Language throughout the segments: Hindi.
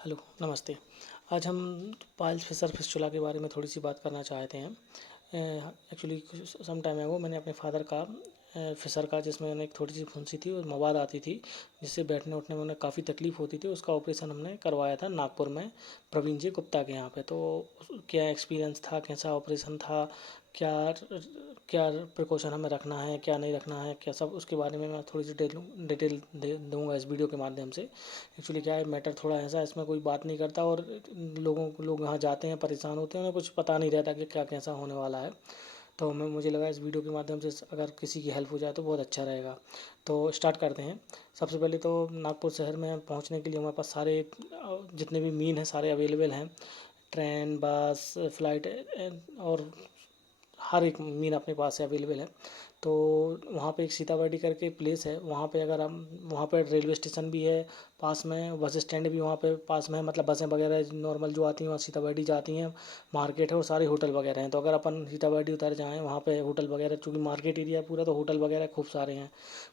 हेलो, नमस्ते। आज हम पाइल्स फिशर फिस्टुला के बारे में थोड़ी-सी बात करना चाहते हैं। एक्चुअली कुछ सम टाइम अगो मैंने अपने फादर का फिशर का जिसमें उन्हें एक थोड़ी-सी फुंसी थी और मवाद आती थी, जिससे बैठने-उठने में उन्हें काफ़ी तकलीफ़ होती थी। उसका ऑपरेशन हमने करवाया था नागपुर में प्रवीण जी गुप्ता के यहाँ पे। तो क्या एक्सपीरियंस था, कैसा ऑपरेशन था, क्या क्या प्रिकॉशन हमें रखना है, क्या नहीं रखना है, क्या सब उसके बारे में मैं थोड़ी-सी डिटेल दे दूँगा इस वीडियो के माध्यम से। एक्चुअली क्या है मैटर थोड़ा ऐसा है, इसमें कोई बात नहीं करता और लोग यहाँ जाते हैं परेशान होते हैं, उन्हें कुछ पता नहीं रहता कि क्या कैसा होने वाला है। तो मुझे लगा इस वीडियो के माध्यम से अगर किसी की हेल्प हो जाए तो बहुत अच्छा रहेगा। तो स्टार्ट करते हैं। सबसे पहले तो नागपुर शहर में पहुँचने के लिए हमारे पास सारे जितने भी मीन हैं सारे अवेलेबल हैं। ट्रेन, बस, फ्लाइट और हर एक मीन अपने पास अवेलेबल है। तो वहाँ पे एक सीताबर्डी करके प्लेस है, वहाँ पे अगर हम वहाँ पे रेलवे स्टेशन भी है पास में, बस स्टैंड भी वहाँ पे पास में है, मतलब बसें वगैरह नॉर्मल जो आती हैं वहाँ सीताबर्डी जाती हैं। मार्केट है और सारे होटल वगैरह हैं, तो अगर अपन सीताबर्डी उतर जाएँ वहाँ पे होटल वगैरह, चूँकि मार्केट एरिया है पूरा, तो होटल वगैरह खूब सारे हैं,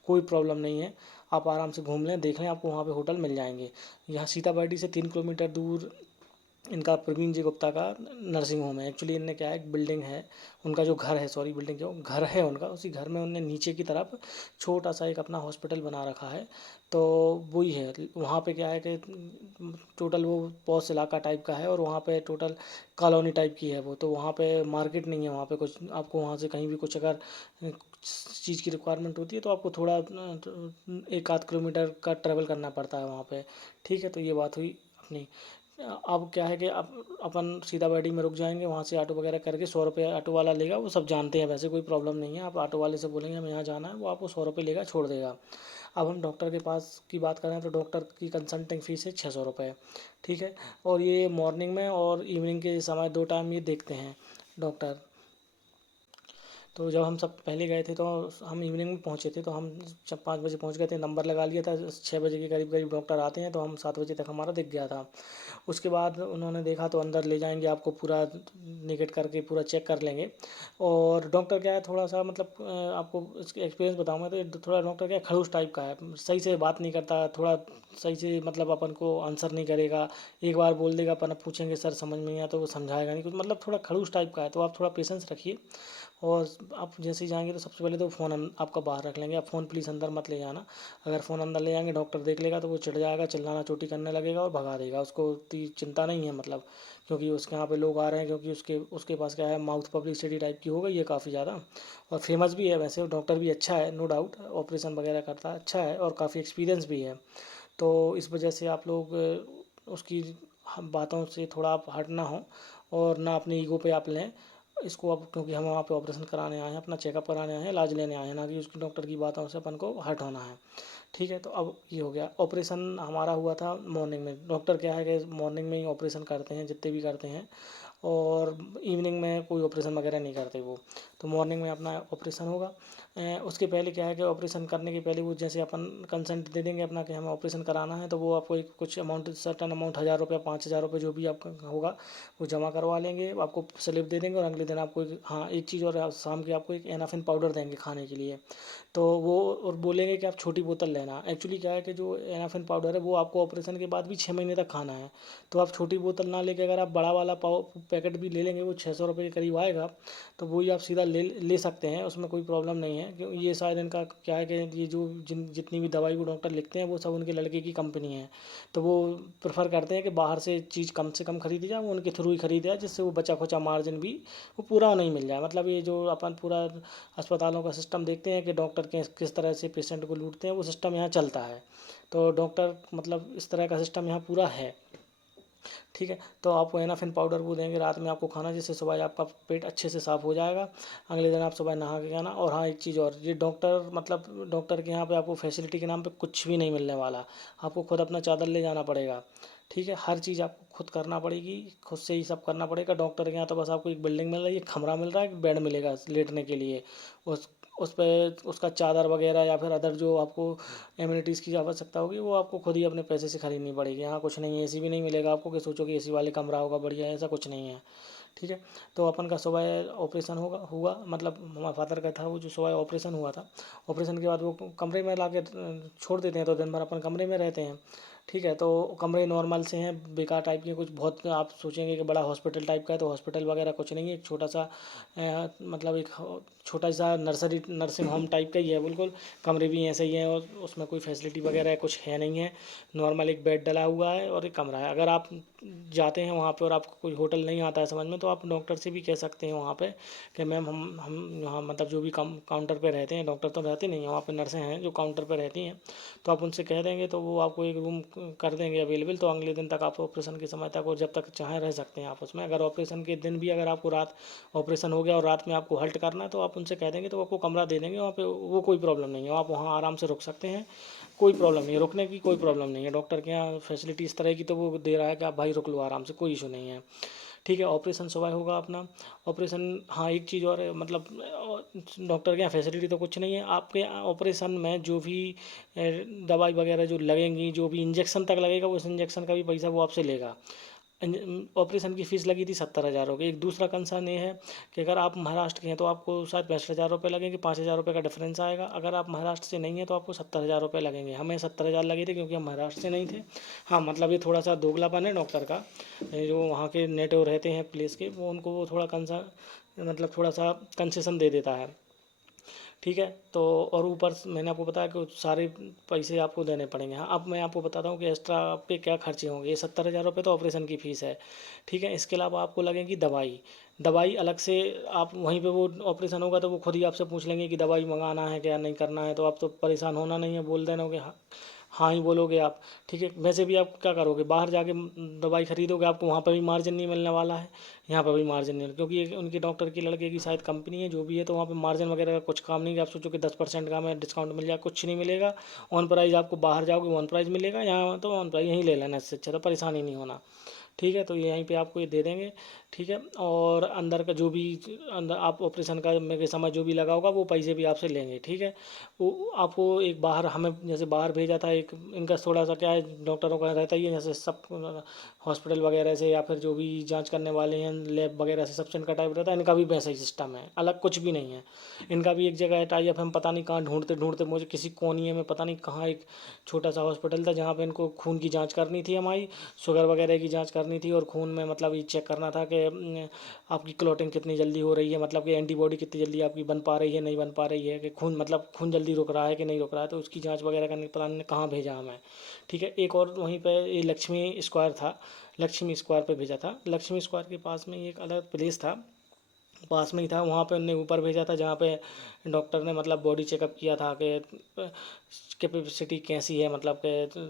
कोई प्रॉब्लम नहीं है। आप आराम से घूम लें, देख लें, आपको वहाँ पे होटल मिल जाएंगे। यहाँ सीताबर्डी से 3 किलोमीटर दूर इनका प्रवीण जी गुप्ता का नर्सिंग होम है। एक्चुअली इनने क्या है, एक बिल्डिंग है, उनका जो घर है, सॉरी बिल्डिंग क्यों, घर है उनका, उसी घर में उनने नीचे की तरफ छोटा सा एक अपना हॉस्पिटल बना रखा है। तो वही है, वहाँ पे क्या है कि टोटल वो पॉश इलाका टाइप का है और वहाँ पे टोटल कॉलोनी टाइप की है वो। तो वहाँ पे मार्केट नहीं है, वहाँ पे कुछ आपको वहाँ से कहीं भी कुछ अगर चीज़ की रिक्वायरमेंट होती है तो आपको थोड़ा 1 आध किलोमीटर का ट्रेवल करना पड़ता है वहाँ पे। ठीक है, तो ये बात हुई अपनी। अब क्या है कि अब अपन सीताबर्डी में रुक जाएंगे, वहाँ से ऑटो वगैरह करके 100 रुपये ऑटो वाला लेगा, वो सब जानते हैं वैसे, कोई प्रॉब्लम नहीं है। आप ऑटो वाले से बोलेंगे हमें यहाँ जाना है, वो आपको 100 रुपये लेगा, छोड़ देगा। अब हम डॉक्टर के पास की बात करें तो डॉक्टर की कंसल्टिंग फ़ीस है 600 रुपये। ठीक है, और ये मॉर्निंग में और इवनिंग के समय 2 टाइम ये देखते हैं डॉक्टर। तो जब हम सब पहले गए थे तो हम इवनिंग में पहुँचे थे, तो हम जब 5 बजे पहुँच गए थे, नंबर लगा लिया था, 6 बजे के करीब करीब डॉक्टर आते हैं, तो हम 7 बजे तक हमारा दिख गया था। उसके बाद उन्होंने देखा तो अंदर ले जाएंगे आपको, पूरा निकट करके पूरा चेक कर लेंगे। और डॉक्टर क्या है थोड़ा सा मतलब आपको इसके एक्सपीरियंस बताऊंगा तो ये थोड़ा डॉक्टर क्या है, खड़ूस टाइप का है, सही से बात नहीं करता, थोड़ा सही से मतलब अपन को आंसर नहीं करेगा। एक बार बोल देगा, अपन अब पूछेंगे सर समझ में नहीं आया तो वो समझाएगा नहीं कुछ, मतलब थोड़ा खड़ूस टाइप का है। तो आप थोड़ा पेशेंस रखिए। और आप जैसे ही जाएंगे तो सबसे पहले तो फ़ोन आपका बाहर रख लेंगे, आप फ़ोन प्लीज़ अंदर मत ले जाना। अगर फ़ोन अंदर ले जाएंगे डॉक्टर देख लेगा तो वो चिढ़ जाएगा, चिल्लाना चोटी करने लगेगा और भगा देगा, उसको उतनी चिंता नहीं है मतलब, क्योंकि उसके यहाँ पे लोग आ रहे हैं, क्योंकि उसके उसके पास क्या है, माउथ पब्लिसिटी टाइप की हो गई है काफ़ी ज़्यादा। और फेमस भी है वैसे, डॉक्टर भी अच्छा है, नो डाउट, ऑपरेशन वगैरह करता है, अच्छा है और काफ़ी एक्सपीरियंस भी है। तो इस वजह से आप लोग उसकी बातों से थोड़ा आप हट ना हो और ना अपने ईगो पे आप लें इसको अब, क्योंकि हम वहाँ पे ऑपरेशन कराने आए हैं, अपना चेकअप कराने आए हैं, इलाज लेने आए हैं, ना कि उसकी डॉक्टर की बातों से अपन को हट होना है। ठीक है, तो अब ये हो गया। ऑपरेशन हमारा हुआ था मॉर्निंग में, डॉक्टर क्या है कि मॉर्निंग में ही ऑपरेशन करते हैं जितने भी करते हैं, और इवनिंग में कोई ऑपरेशन वगैरह नहीं करते वो। तो मॉर्निंग में अपना ऑपरेशन होगा। उसके पहले क्या है कि ऑपरेशन करने के पहले वो जैसे अपन कंसेंट दे देंगे अपना कि हमें ऑपरेशन कराना है, तो वो आपको एक कुछ अमाउंट, सर्टन अमाउंट, 1000 रुपये, 5000 रुपये, जो भी आपका होगा वो जमा करवा लेंगे, आपको स्लिप दे देंगे। और अगले दिन आपको हाँ एक चीज़ और, शाम के आपको एक एनाफिन पाउडर देंगे खाने के लिए। तो वो और बोलेंगे कि आप छोटी बोतल लेना। एक्चुअली क्या है कि जो एनाफिन पाउडर है वो आपको ऑपरेशन के बाद भी 6 महीने तक खाना है। तो आप छोटी बोतल ना लेके अगर आप बड़ा वाला पैकेट भी ले लेंगे, वो 600 रुपये के करीब आएगा, तो वही आप सीधा ले ले सकते हैं, उसमें कोई प्रॉब्लम नहीं है। क्योंकि ये शायद इनका क्या है कि ये जो जितनी भी दवाई वो डॉक्टर लिखते हैं वो सब उनके लड़के की कंपनी है, तो वो प्रेफर करते हैं कि बाहर से चीज़ कम से कम खरीदी जाए, वो उनके थ्रू ही खरीदी जाए, जिससे वो बचा खुचा मार्जिन भी वो पूरा नहीं मिल जाए। मतलब ये जो अपन पूरा अस्पतालों का सिस्टम देखते हैं कि डॉक्टर किस तरह से पेशेंट को लूटते हैं, वो सिस्टम यहाँ चलता है। तो डॉक्टर मतलब इस तरह का सिस्टम यहाँ पूरा है। ठीक है, तो आपको एनाफिन पाउडर वो देंगे रात में आपको खाना, जिससे सुबह आपका पेट अच्छे से साफ़ हो जाएगा। अगले दिन आप सुबह नहा के खाना। और हाँ एक चीज़ और, ये डॉक्टर मतलब डॉक्टर के यहाँ पे आपको फैसिलिटी के नाम पे कुछ भी नहीं मिलने वाला, आपको खुद अपना चादर ले जाना पड़ेगा। ठीक है, हर चीज़ आपको खुद करना पड़ेगी, खुद से ही सब करना पड़ेगा। डॉक्टर के यहाँ तो बस आपको एक बिल्डिंग मिल रही है, कमरा मिल रहा है, एक बेड मिलेगा लेटने के लिए, उस पर उसका चादर वगैरह या फिर अदर जो आपको एम्यूनिटीज़ की आवश्यकता होगी वो आपको खुद ही अपने पैसे से खरीदनी पड़ेगी। यहाँ कुछ नहीं है, एसी भी नहीं मिलेगा आपको कि सोचो कि एसी वाले कमरा होगा बढ़िया, ऐसा कुछ नहीं है। ठीक है, तो अपन का सुबह ऑपरेशन होगा हुआ मतलब हमारे फादर का था वो, जो सुबह ऑपरेशन हुआ था, ऑपरेशन के बाद वो कमरे में ला के छोड़ देते हैं, तो दिन भर अपन कमरे में रहते हैं। ठीक है। तो कमरे नॉर्मल से हैं, बेकार टाइप के, कुछ बहुत आप सोचेंगे कि बड़ा हॉस्पिटल टाइप का है, तो हॉस्पिटल वगैरह कुछ नहीं है, एक छोटा सा मतलब एक छोटा सा नर्सिंग होम टाइप का ही है बिल्कुल। कमरे भी ऐसे ही हैं और उसमें कोई फैसिलिटी वगैरह कुछ है नहीं है। नॉर्मल एक बेड डला हुआ है और एक कमरा है। अगर आप जाते हैं वहाँ पे और आपको कोई होटल नहीं आता है समझ में, तो आप डॉक्टर से भी कह सकते हैं वहाँ पे कि मैम हम यहाँ मतलब जो भी काउंटर पे रहते हैं, डॉक्टर तो रहते नहीं हैं वहाँ पे, नर्सें हैं जो काउंटर पे रहती हैं, तो आप उनसे कह देंगे तो वो आपको एक रूम कर देंगे अवेलेबल। तो अगले दिन तक आप ऑपरेशन के समय तक और जब तक चाहें रह सकते हैं आप उसमें। अगर ऑपरेशन के दिन भी अगर आपको रात ऑपरेशन हो गया और रात में आपको हल्ट करना है, तो आप उनसे कह देंगे तो आपको कमरा दे देंगे वहाँ पे, वो कोई प्रॉब्लम नहीं है, आप वहाँ आराम से रुक सकते हैं। कोई प्रॉब्लम नहीं है, रुकने की कोई प्रॉब्लम नहीं है, डॉक्टर के यहाँ फैसिलिटी इस तरह की तो वो दे रहा है कि आप भाई रुक लो आराम से, कोई इशू नहीं है। ठीक है। ऑपरेशन सुबह होगा अपना ऑपरेशन। हाँ एक चीज़ और है, मतलब डॉक्टर के यहाँ फैसिलिटी तो कुछ नहीं है, आपके ऑपरेशन में जो भी दवाई वगैरह जो लगेंगी, जो भी इंजेक्शन तक लगेगा, उस इंजेक्शन का भी पैसा वो आपसे लेगा। ऑपरेशन की फ़ीस लगी थी 70,000 रुपये। एक दूसरा कंसर्न ये है कि अगर आप महाराष्ट्र के हैं तो आपको शायद 65,000 रुपये लगेंगे, 5,000 रुपये का डिफरेंस आएगा। अगर आप महाराष्ट्र से नहीं हैं तो आपको 70,000 रुपये लगेंगे। हमें 70,000 लगे थे क्योंकि हम महाराष्ट्र से नहीं थे। हाँ मतलब ये थोड़ा सा दोगलापन है डॉक्टर का, ये जो वहाँ के नेटिव रहते हैं प्लेस के, वो उनको वो थोड़ा कंसर्न मतलब थोड़ा सा कंसेशन दे देता है। ठीक है। तो और ऊपर मैंने आपको बताया कि सारे पैसे आपको देने पड़ेंगे। हाँ अब मैं आपको बताता हूँ कि एक्स्ट्रा आपके क्या खर्चे होंगे। ये 70,000 रुपये तो ऑपरेशन की फ़ीस है। ठीक है। इसके अलावा आपको लगेगी दवाई। दवाई अलग से, आप वहीं पे वो ऑपरेशन होगा तो वो खुद ही आपसे पूछ लेंगे कि दवाई मंगाना है क्या नहीं करना है, तो आप तो परेशान होना नहीं है, बोल देना कि हाँ, हाँ ही बोलोगे आप। ठीक है। वैसे भी आप क्या करोगे, बाहर जाके दवाई खरीदोगे, आपको वहाँ पर भी मार्जिन नहीं मिलने वाला है, यहाँ पर भी मार्जिन नहीं, क्योंकि ये उनकी डॉक्टर की लड़के की शायद कंपनी है जो भी है, तो वहाँ पे मार्जिन वगैरह का कुछ काम नहीं है। आप सोचो कि 10% का हमें डिस्काउंट मिल जाए, कुछ नहीं मिलेगा। ऑन प्राइस आपको बाहर जाओगे ऑन प्राइस मिलेगा, यहाँ तो ऑन प्राइस यहीं ले लेना, इससे अच्छा तो परेशानी नहीं होना। ठीक है। तो ये यहीं पे आपको ये दे देंगे। ठीक है। और अंदर का जो भी अंदर आप ऑपरेशन का मेरे समय जो भी लगा होगा वो पैसे भी आपसे लेंगे। ठीक है। वो आपको एक बाहर, हमें जैसे बाहर भेजा था, एक इनका थोड़ा सा क्या है, डॉक्टरों का रहता ही है जैसे सब हॉस्पिटल वगैरह से या फिर जो भी जांच करने वाले हैं लैब वगैरह से, सबसे इनका टाइप रहता है, इनका भी वैसा ही सिस्टम है, अलग कुछ भी नहीं है। इनका भी एक जगह है टाई अप, हम पता नहीं कहाँ ढूंढते ढूंढते मुझे किसी कोनिए में पता नहीं कहाँ एक छोटा सा हॉस्पिटल था जहाँ पे इनको खून की जांच करनी थी, हमारी शुगर वगैरह की जांच करनी थी, और खून में मतलब ये चेक करना था कि आपकी क्लॉटिंग कितनी जल्दी हो रही है, मतलब कि एंटीबॉडी कितनी जल्दी आपकी बन पा रही है नहीं बन पा रही है, कि खून मतलब खून जल्दी रुक रहा है कि नहीं रुक रहा है, तो उसकी जांच वगैरह करने पता नहीं कहाँ भेजा हमें। ठीक है। एक और वहीं पे ये लक्ष्मी स्क्वायर था, लक्ष्मी स्क्वायर पे भेजा था। लक्ष्मी स्क्वायर के पास में ही एक अलग प्लेस था, पास में ही था, वहाँ पे उनने ऊपर भेजा था जहाँ पे डॉक्टर ने मतलब बॉडी चेकअप किया था कि कैपेसिटी कैसी है, मतलब कि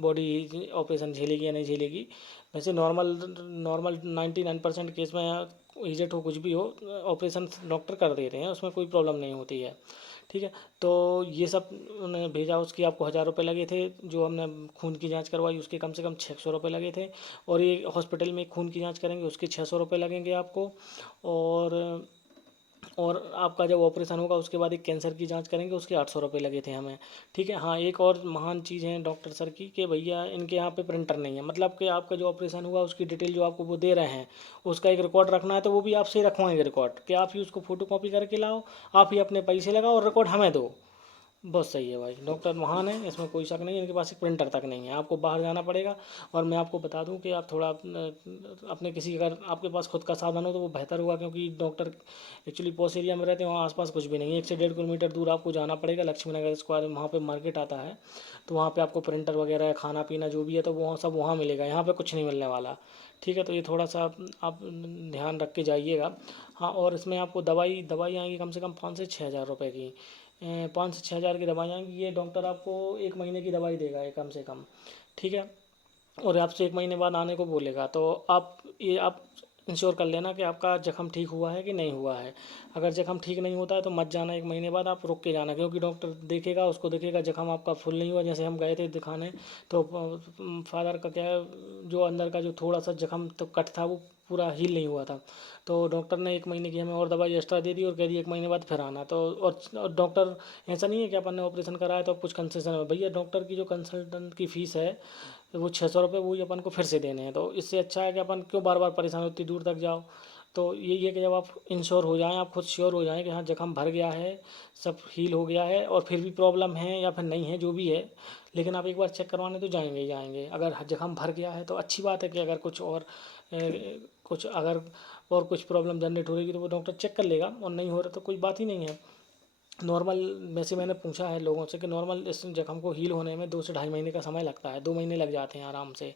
बॉडी ऑपरेशन झेलेगी या नहीं झेलेगी। वैसे नॉर्मल नॉर्मल 99% केस में इजेट हो कुछ भी हो, ऑपरेशन डॉक्टर कर देते हैं, उसमें कोई प्रॉब्लम नहीं होती है। ठीक है। तो ये सब उन्हें भेजा, उसकी आपको 1,000 रुपये लगे थे। जो हमने खून की जांच करवाई उसके कम से कम 600 रुपये लगे थे। और ये हॉस्पिटल में खून की जांच करेंगे उसके 600 रुपये लगेंगे आपको। और और आपका जब ऑपरेशन होगा उसके बाद एक कैंसर की जांच करेंगे, उसके 800 रुपये लगे थे हमें। ठीक है। हाँ एक और महान चीज़ है डॉक्टर सर की, कि भैया इनके यहाँ पे प्रिंटर नहीं है, मतलब कि आपका जो ऑपरेशन हुआ उसकी डिटेल जो आपको वो दे रहे हैं, उसका एक रिकॉर्ड रखना है, तो वो भी आपसे ही रखवाएंगे रिकॉर्ड, कि आप ही उसको फोटो कॉपी करके लाओ, आप ही अपने पैसे लगाओ और रिकॉर्ड हमें दो। बहुत सही है भाई, डॉक्टर महान है, इसमें कोई शक नहीं है। इनके पास एक प्रिंटर तक नहीं है, आपको बाहर जाना पड़ेगा। और मैं आपको बता दूं कि आप थोड़ा अपने किसी, अगर आपके पास खुद का साधन हो तो वो बेहतर होगा, क्योंकि डॉक्टर एक्चुअली पॉस एरिया में रहते हैं, वहाँ आसपास कुछ भी नहीं है, 1 से 1.5 किलोमीटर दूर आपको जाना पड़ेगा, लक्ष्मी नगर स्क्वायर वहाँ पे मार्केट आता है, तो वहाँ पे आपको प्रिंटर वगैरह खाना पीना जो भी है तो वहाँ सब वहाँ मिलेगा, यहाँ पे कुछ नहीं मिलने वाला। ठीक है। तो ये थोड़ा सा आप ध्यान रख के जाइएगा। हाँ और इसमें आपको दवाई दवाई आएंगी कम से कम 5 से 6 हज़ार रुपये की, 5 से 6 हज़ार की दवाई आएंगी। ये डॉक्टर आपको 1 महीने की दवाई देगा ये कम से कम। ठीक है। और आपसे 1 महीने बाद आने को बोलेगा, तो आप इंश्योर कर लेना कि आपका जख्म ठीक हुआ है कि नहीं हुआ है। अगर जख्म ठीक नहीं होता है तो मत जाना, 1 महीने बाद आप रुक के जाना, क्योंकि डॉक्टर देखेगा, उसको देखेगा जख्म आपका फुल नहीं हुआ। जैसे हम गए थे दिखाने, तो फादर का क्या है, जो अंदर का जो थोड़ा सा जख्म तो कट था वो पूरा हील नहीं हुआ था, तो डॉक्टर ने 1 महीने की हमें और दवाई एक्स्ट्रा दे दी और कह दी 1 महीने बाद फिर आना। तो और डॉक्टर ऐसा नहीं है कि अपन ने ऑपरेशन कराया तो कुछ कंसेशन है, भैया डॉक्टर की जो कंसल्टेंट की फ़ीस है वो 600 रुपये, वही अपन को फिर से देने हैं। तो इससे अच्छा है कि अपन क्यों बार बार परेशान होती दूर तक जाओ, तो यही है कि जब आप इंश्योर हो जाएं, आप खुद श्योर हो जाएं कि हाँ जख्म भर गया है, सब हील हो गया है, और फिर भी प्रॉब्लम है या फिर नहीं है जो भी है, लेकिन आप एक बार चेक करवाने तो जाएंगे ही जाएंगे। अगर जख्म भर गया है तो अच्छी बात है कि अगर कुछ और कुछ अगर और कुछ प्रॉब्लम जनरेट हो रही है तो वो डॉक्टर चेक कर लेगा, और नहीं हो रहा तो कोई बात ही नहीं है। नॉर्मल वैसे मैंने पूछा है लोगों से कि नॉर्मल इस जख्म को हील होने में 2 से ढाई महीने का समय लगता है, 2 महीने लग जाते हैं आराम से।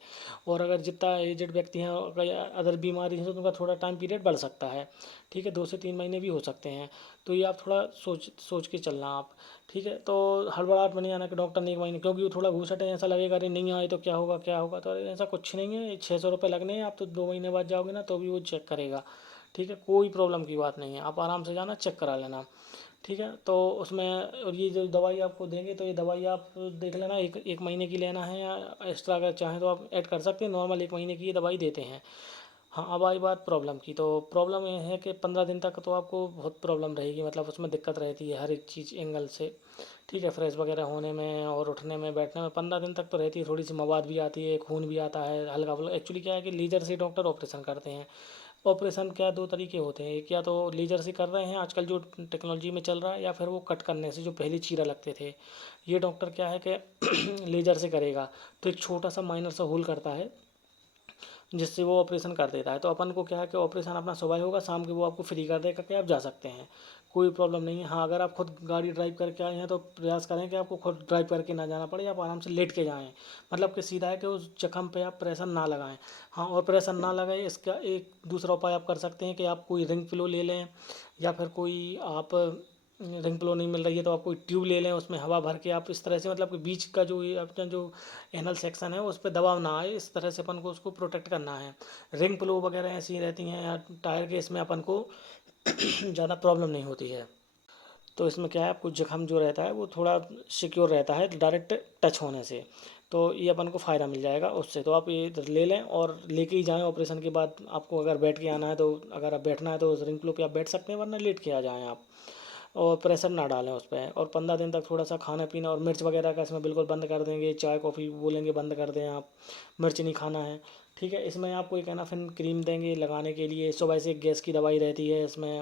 और अगर जितना एजेड व्यक्ति हैं और कोई अदर बीमारी है तो उनका थोड़ा टाइम पीरियड बढ़ सकता है, ठीक है, 2 से 3 महीने भी हो सकते हैं। तो ये आप थोड़ा सोच सोच के चलना आप, ठीक है। तो हड़बड़ाहट में नहीं आना कि डॉक्टर ने 1 महीने, क्योंकि वो थोड़ा घूसट है, ऐसा लगेगा अरे नहीं आए तो क्या होगा क्या होगा, तो अरे ऐसा कुछ नहीं है, 600 रुपये लगने हैं, आप तो 2 महीने बाद जाओगे ना तो भी वो चेक करेगा, ठीक है, कोई प्रॉब्लम की बात नहीं है, आप आराम से जाना चेक करा लेना, ठीक है। तो उसमें और ये जो दवाई आपको देंगे तो ये दवाई आप देख लेना, एक एक महीने की लेना है, या एक्स्ट्रा अगर चाहें तो आप ऐड कर सकते हैं, नॉर्मल 1 महीने की ये दवाई देते हैं। हाँ, अब आई बात प्रॉब्लम की, तो प्रॉब्लम ये है कि 15 दिन तक तो आपको बहुत प्रॉब्लम रहेगी, मतलब उसमें दिक्कत रहती है हर एक चीज़ एंगल से, ठीक है, फ्रेश वगैरह होने में और उठने में बैठने में 15 दिन तक तो रहती है, थोड़ी सी मवाद भी आती है, खून भी आता है हल्का फुल्का। एक्चुअली क्या है कि लीजर से डॉक्टर ऑपरेशन करते हैं। ऑपरेशन क्या 2 तरीके होते हैं, एक या तो लेजर से कर रहे हैं आजकल जो टेक्नोलॉजी में चल रहा है, या फिर वो कट करने से जो पहले चीरा लगते थे। ये डॉक्टर क्या है कि लेजर से करेगा, तो एक छोटा सा माइनर सा होल करता है जिससे वो ऑपरेशन कर देता है। तो अपन को क्या है कि ऑपरेशन अपना सुबह होगा, शाम के वो आपको फ्री कर देगा कि आप जा सकते हैं, कोई प्रॉब्लम नहीं है। हाँ, अगर आप खुद गाड़ी ड्राइव करके आए हैं तो प्रयास करें कि आपको खुद ड्राइव करके ना जाना पड़े, आप आराम से लेट के जाएँ, मतलब कि सीधा है कि उस जख्म पे आप प्रेशर ना लगाएं। हाँ, और प्रेशर ना लगाए इसका एक दूसरा उपाय आप कर सकते हैं कि आप कोई रिंग पिलो ले लें, या फिर कोई आप रिंग पिलो नहीं मिल रही है तो आप कोई ट्यूब ले लें, उसमें हवा भर के आप इस तरह से, मतलब कि बीच का जो ये अपना जो एनल सेक्शन है उस पर दबाव ना आए, इस तरह से अपन को उसको प्रोटेक्ट करना है। रिंग पिलो वगैरह ऐसी ही रहती हैं, या टायर के इसमें अपन को ज़्यादा प्रॉब्लम नहीं होती है। तो इसमें क्या है, आपको जख्म जो रहता है वो थोड़ा सिक्योर रहता है डायरेक्ट टच होने से, तो ये अपन को फ़ायदा मिल जाएगा उससे। तो आप ये ले लें और लेके ही जाएं ऑपरेशन के बाद। आपको अगर बैठ के आना है तो, अगर आप बैठना है तो उस रिंग पिलो पे आप बैठ सकते हैं, वरना लेट के आ जाएं आप, और प्रेशर ना डालें उस पर। और 15 दिन तक थोड़ा सा खाना पीना और मिर्च वगैरह का इसमें बिल्कुल बंद कर देंगे, चाय कॉफ़ी बोलेंगे बंद कर दें आप, मिर्च नहीं खाना है, ठीक है। इसमें आपको एक एनाफिन क्रीम देंगे लगाने के लिए, सुबह से एक गैस की दवाई रहती है इसमें,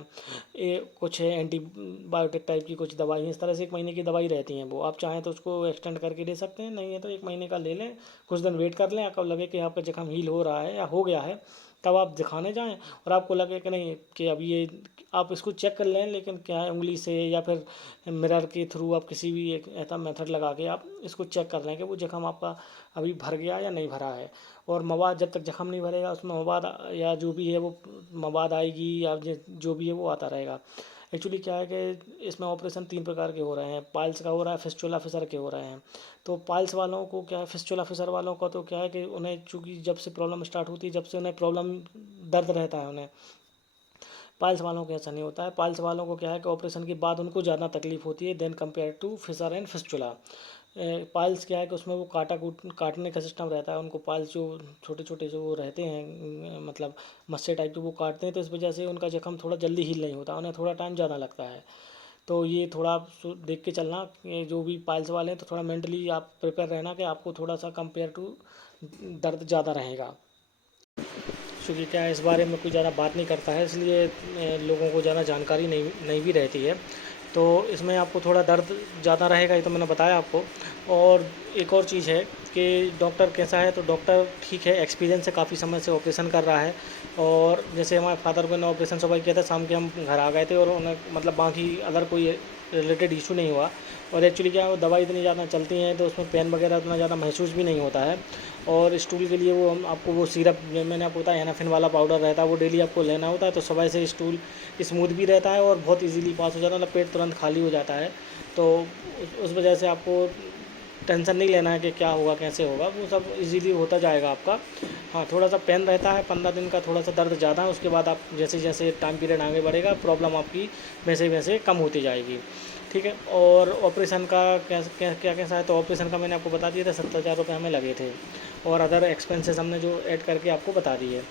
ये कुछ है एंटीबायोटिक टाइप की कुछ दवाई है, इस तरह से 1 महीने की दवाई रहती हैं वो। आप चाहें तो उसको एक्सटेंड करके दे सकते हैं, नहीं है तो 1 महीने का ले लें, कुछ दिन वेट कर लें, आपको लगे कि आपका जख्म हील हो रहा है या हो गया है, तब आप दिखाने जाएं। और आपको लगे कि नहीं कि अब ये, आप इसको चेक कर लें, लेकिन क्या है उंगली से या फिर मिरर के थ्रू आप किसी भी एक ऐसा मेथड लगा के आप इसको चेक कर लें कि वो जख्म आपका अभी भर गया या नहीं भरा है। और मवाद जब तक जख्म नहीं भरेगा उसमें मवाद या जो भी है वो मवाद आएगी, या जो भी है वो आता रहेगा। एक्चुअली क्या है कि इसमें ऑपरेशन 3 प्रकार के हो रहे हैं, पाइल्स का हो रहा है, फिस्टुला फिशर के हो रहे हैं। तो पाइल्स वालों को क्या है, फिस्टुला फिशर वालों का तो क्या है कि उन्हें चूँकि जब से प्रॉब्लम स्टार्ट होती है, जब से उन्हें प्रॉब्लम दर्द रहता है उन्हें। पाइल्स वालों को ऐसा नहीं होता है, पाइल्स वालों को क्या है कि ऑपरेशन के बाद उनको ज़्यादा तकलीफ होती है then compare to fissure and fistula. Piles क्या है कि उसमें वो काटने का सिस्टम रहता है, उनको पाइल्स जो छोटे छोटे जो वो रहते हैं, मतलब मस्से टाइप के, वो काटते हैं, तो इस वजह से उनका जख्म थोड़ा जल्दी हील नहीं होता, उन्हें थोड़ा टाइम ज़्यादा लगता है। तो ये थोड़ा आप देख के चलना, ये जो भी पाइल्स वाले हैं तो थोड़ा मेंटली आप प्रिपेयर रहना कि आपको थोड़ा सा कंपेयर टू दर्द ज़्यादा रहेगा। क्योंकि क्या है, इस बारे में कोई ज़्यादा बात नहीं करता है, इसलिए लोगों को ज़्यादा जानकारी नहीं नहीं भी रहती है। तो इसमें आपको थोड़ा दर्द ज़्यादा रहेगा, ये तो मैंने बताया आपको। और एक और चीज़ है कि डॉक्टर कैसा है, तो डॉक्टर ठीक है, एक्सपीरियंस है, काफ़ी समय से ऑपरेशन कर रहा है। और जैसे हमारे फादर को ने ऑपरेशन सुबह किया था, शाम के हम घर आ गए थे, और उन्हें मतलब बाकी अदर कोई रिलेटेड इशू नहीं हुआ। और एक्चुअली क्या है, वो दवाई इतनी ज़्यादा चलती हैं तो उसमें पेन वगैरह उतना ज़्यादा महसूस भी नहीं होता है। और स्टूल के लिए वो आपको वो सिरप जो मैंने आपको बताया एनाफिन वाला पाउडर रहता है, वो डेली आपको लेना होता है, तो सुबह से स्टूल स्मूथ भी रहता है और बहुत इजीली पास हो जाता है, मतलब पेट तुरंत खाली हो जाता है। तो उस वजह से आपको टेंशन नहीं लेना है कि क्या होगा कैसे होगा, वो सब इजीली होता जाएगा आपका। हाँ, थोड़ा सा पेन रहता है, 15 दिन का थोड़ा सा दर्द ज़्यादा है, उसके बाद आप जैसे जैसे टाइम पीरियड आगे बढ़ेगा प्रॉब्लम आपकी वैसे वैसे कम होती जाएगी, ठीक है। और ऑपरेशन का क्या कैसा है, तो ऑपरेशन का मैंने आपको बता दिया था, 70,000 रुपये हमें लगे थे, और अदर एक्सपेंसेस हमने जो ऐड करके आपको बता दिए।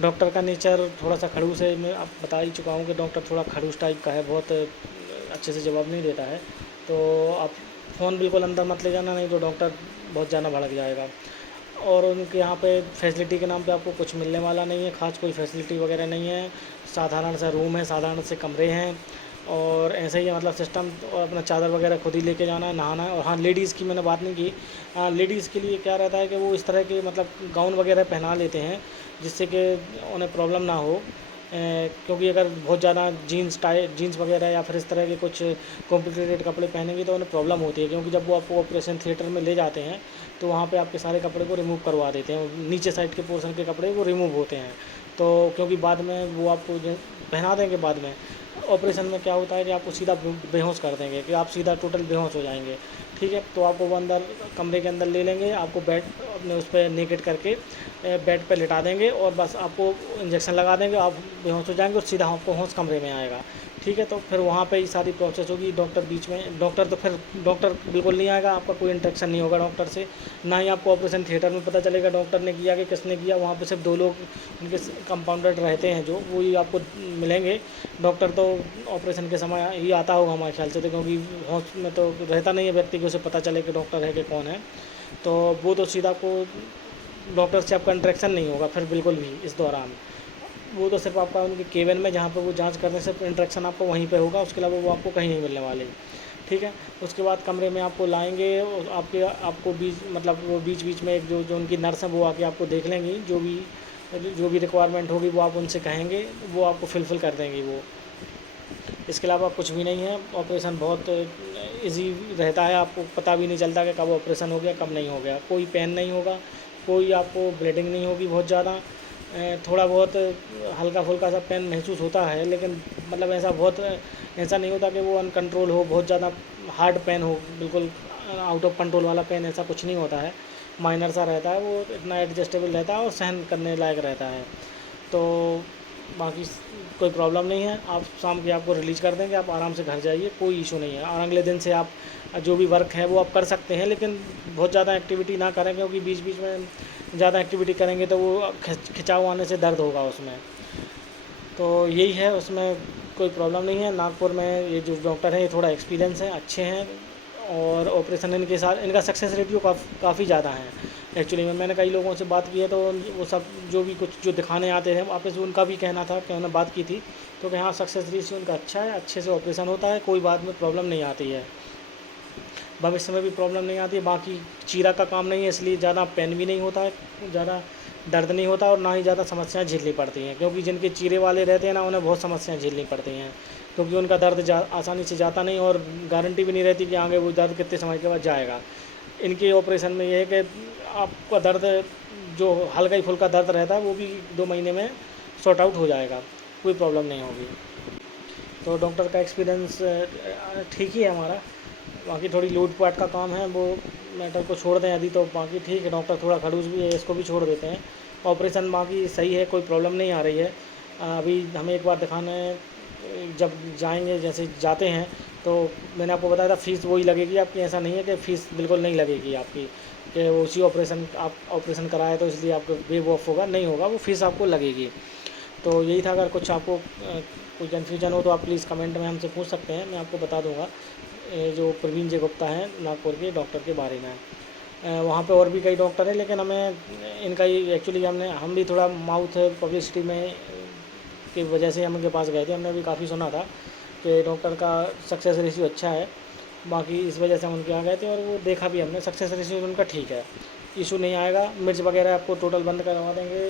डॉक्टर का नेचर थोड़ा सा खड़ूस है, मैं आप बता ही चुका हूँ कि डॉक्टर थोड़ा खड़ूस टाइप का है, बहुत अच्छे से जवाब नहीं देता है। तो आप फ़ोन बिल्कुल अंदर मत ले जाना, नहीं तो डॉक्टर बहुत ज़्यादा भड़क जाएगा। और उनके यहाँ पे फैसिलिटी के नाम पे आपको कुछ मिलने वाला नहीं है, खास कोई फैसिलिटी वगैरह नहीं है। साधारण सा रूम है, साधारण से कमरे हैं और ऐसे ही है मतलब सिस्टम। और अपना चादर वगैरह खुद ही लेके जाना है, नहाना है। और हाँ, लेडीज़ की मैंने बात नहीं की। लेडीज़ के लिए क्या रहता है कि वो इस तरह के मतलब गाउन वगैरह पहना लेते हैं जिससे कि उन्हें प्रॉब्लम ना हो। क्योंकि अगर बहुत ज़्यादा जीन्स वगैरह या फिर इस तरह के कुछ कॉम्प्लिकेटेड कपड़े पहनेंगे तो उन्हें प्रॉब्लम होती है। क्योंकि जब वो आपको ऑपरेशन थिएटर में ले जाते हैं तो वहाँ पे आपके सारे कपड़े को रिमूव करवा देते हैं, नीचे साइड के पोर्शन के कपड़े वो रिमूव होते हैं। तो क्योंकि बाद में वो आपको पहना देंगे, बाद में ऑपरेशन में क्या होता है कि आपको सीधा बेहोश कर देंगे, कि आप सीधा टोटल बेहोश हो जाएंगे। ठीक है, तो आपको वो अंदर कमरे के अंदर ले लेंगे, आपको बेड अपने उस पर नेकेट करके बेड पे लिटा देंगे और बस आपको इंजेक्शन लगा देंगे, आप बेहोश हो जाएंगे और सीधा आपको होश कमरे में आएगा। ठीक है, तो फिर वहाँ पे ही सारी प्रोसेस होगी। डॉक्टर बीच में, डॉक्टर बिल्कुल नहीं आएगा, आपका कोई इंटरेक्शन नहीं होगा डॉक्टर से। ना ही आपको ऑपरेशन थिएटर में पता चलेगा डॉक्टर ने किया कि किसने किया। वहाँ पे सिर्फ 2 लोग उनके कंपाउंडर रहते हैं जो वो ही आपको मिलेंगे। डॉक्टर तो ऑपरेशन के समय ही आता होगा हमारे ख्याल से, तो क्योंकि होश में तो रहता नहीं है व्यक्ति कि उसे पता चले कि डॉक्टर है कि कौन है। तो वो तो सीधा आपको डॉक्टर से आपका इंटरेक्शन नहीं होगा फिर बिल्कुल भी इस दौरान। वो तो सिर्फ आपका उनके केबिन में जहाँ पे वो जांच करते हैं सिर्फ इंटरेक्शन आपको वहीं पे होगा, उसके अलावा वो आपको कहीं नहीं मिलने वाले। ठीक है, उसके बाद कमरे में आपको लाएंगे और आपको बीच मतलब वो बीच बीच में एक जो जो उनकी नर्स है वो आके आपको देख लेंगी। जो भी रिक्वायरमेंट होगी वो आप उनसे कहेंगे, वो आपको फिलफ़िल कर देंगी वो। इसके अलावा कुछ भी नहीं है। ऑपरेशन बहुत इजी रहता है, आपको पता भी नहीं चलता कि कब ऑपरेशन हो गया कब नहीं हो गया। कोई पेन नहीं होगा, कोई आपको ब्लीडिंग नहीं होगी बहुत ज़्यादा। थोड़ा बहुत हल्का फुल्का सा पेन महसूस होता है, लेकिन मतलब ऐसा नहीं होता कि वो अनकंट्रोल हो, बहुत ज़्यादा हार्ड पेन हो, बिल्कुल आउट ऑफ कंट्रोल वाला पेन, ऐसा कुछ नहीं होता है। माइनर सा रहता है, वो इतना एडजस्टेबल रहता है और सहन करने लायक रहता है। तो बाकी कोई प्रॉब्लम नहीं है। आप शाम के आपको रिलीज़ कर देंगे, आप आराम से घर जाइए, कोई इशू नहीं है। और अगले दिन से आप जो भी वर्क है वो आप कर सकते हैं, लेकिन बहुत ज़्यादा एक्टिविटी ना करें, क्योंकि बीच बीच में ज़्यादा एक्टिविटी करेंगे तो वो खिंचाव आने से दर्द होगा उसमें। तो यही है, उसमें कोई प्रॉब्लम नहीं है। नागपुर में ये जो डॉक्टर हैं ये थोड़ा एक्सपीरियंस है, अच्छे हैं और ऑपरेशन इनके साथ इनका सक्सेस रेटियो काफ़ी ज़्यादा है। एक्चुअली मैंने कई लोगों से बात की है तो वो सब जो भी कुछ जो दिखाने आते हैं वापस उनका भी कहना था कि उन्होंने बात की थी तो कि हाँ, सक्सेस रेशियो उनका अच्छा है, अच्छे से ऑपरेशन होता है, कोई बाद में प्रॉब्लम नहीं आती है, भविष्य में भी प्रॉब्लम नहीं आती है। बाकी चीरा का काम नहीं है, इसलिए ज़्यादा पेन भी नहीं होता है, ज़्यादा दर्द नहीं होता और ना ही ज़्यादा समस्याएं झेलनी पड़ती हैं। क्योंकि जिनके चीरे वाले रहते हैं ना, उन्हें बहुत समस्याएं झेलनी पड़ती हैं, क्योंकि उनका दर्द आसानी से जाता नहीं और गारंटी भी नहीं रहती कि आगे वो दर्द कितने समय के बाद जाएगा। इनके ऑपरेशन में ये है कि आपका दर्द जो हल्का ही फुल्का दर्द रहता है वो भी 2 महीने में सॉर्ट आउट हो जाएगा, कोई प्रॉब्लम नहीं होगी। तो डॉक्टर का एक्सपीरियंस ठीक ही है हमारा। बाकी थोड़ी लूटपाट का काम है, वो मैटर को छोड़ दें यदि, तो बाकी ठीक है। डॉक्टर थोड़ा खड़ूस भी है, इसको भी छोड़ देते हैं। ऑपरेशन बाकी सही है, कोई प्रॉब्लम नहीं आ रही है। अभी हमें एक बार दिखाने जब जाएंगे, जैसे जाते हैं तो मैंने आपको बताया था फ़ीस वही लगेगी आपकी। ऐसा नहीं है कि फ़ीस बिल्कुल नहीं लगेगी आपकी, कि उसी ऑपरेशन आप ऑपरेशन कराए तो इसलिए आपको वेव ऑफ होगा, नहीं होगा, वो फ़ीस आपको लगेगी। तो यही था। अगर कुछ आपको कोई कन्फ्यूजन हो तो आप प्लीज़ कमेंट में हमसे पूछ सकते हैं, मैं आपको बता दूंगा। जो प्रवीण जे गुप्ता हैं नागपुर के डॉक्टर के बारे में। वहाँ पे और भी कई डॉक्टर हैं, लेकिन हमें इनका ही एक्चुअली हम भी थोड़ा माउथ पब्लिसिटी में की वजह से हम उनके पास गए थे। हमने भी काफ़ी सुना था कि डॉक्टर का सक्सेस रेशियो अच्छा है, बाकी इस वजह से हम उनके यहाँ गए थे और वो देखा भी हमने, सक्सेस रेशियो उनका ठीक है, इशू नहीं आएगा। मिर्च वगैरह आपको टोटल बंद करवा देंगे।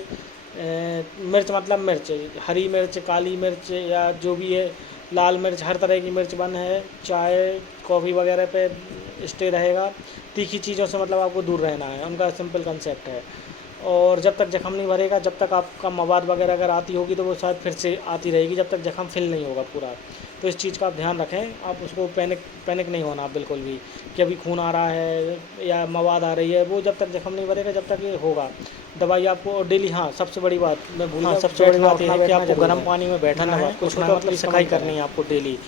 मिर्च मतलब मिर्च, हरी मिर्च, काली मिर्च या जो भी है, लाल मिर्च, हर तरह की मिर्च बंद है। चाय कॉफ़ी वगैरह पे स्टे रहेगा। तीखी चीज़ों से मतलब आपको दूर रहना है, उनका सिंपल कंसेप्ट है। और जब तक जख्म नहीं भरेगा, जब तक आपका मवाद वगैरह अगर आती होगी तो वो शायद फिर से आती रहेगी, जब तक जख्म फिल नहीं होगा पूरा। तो इस चीज़ का आप ध्यान रखें। आप उसको पैनिक नहीं होना आप बिल्कुल भी, कि अभी खून आ रहा है या मवाद आ रही है, वो जब तक जख्म नहीं भरेगा जब तक ये होगा। दवाई आपको डेली, हाँ सबसे बड़ी बात मैं भूल गया, सबसे बड़ी बात ये है कि आपको गर्म पानी में बैठना है, कुछ ना मतलब सफाई करनी है आपको डेली,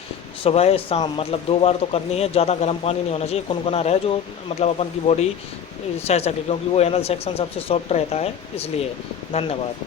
सुबह शाम, मतलब 2 बार तो करनी है। ज़्यादा गर्म पानी नहीं होना चाहिए, कुनकुना रहे, जो मतलब अपन की बॉडी सह सके, क्योंकि वो एनल सेक्शन सबसे सॉफ्ट रहता है इसलिए। धन्यवाद।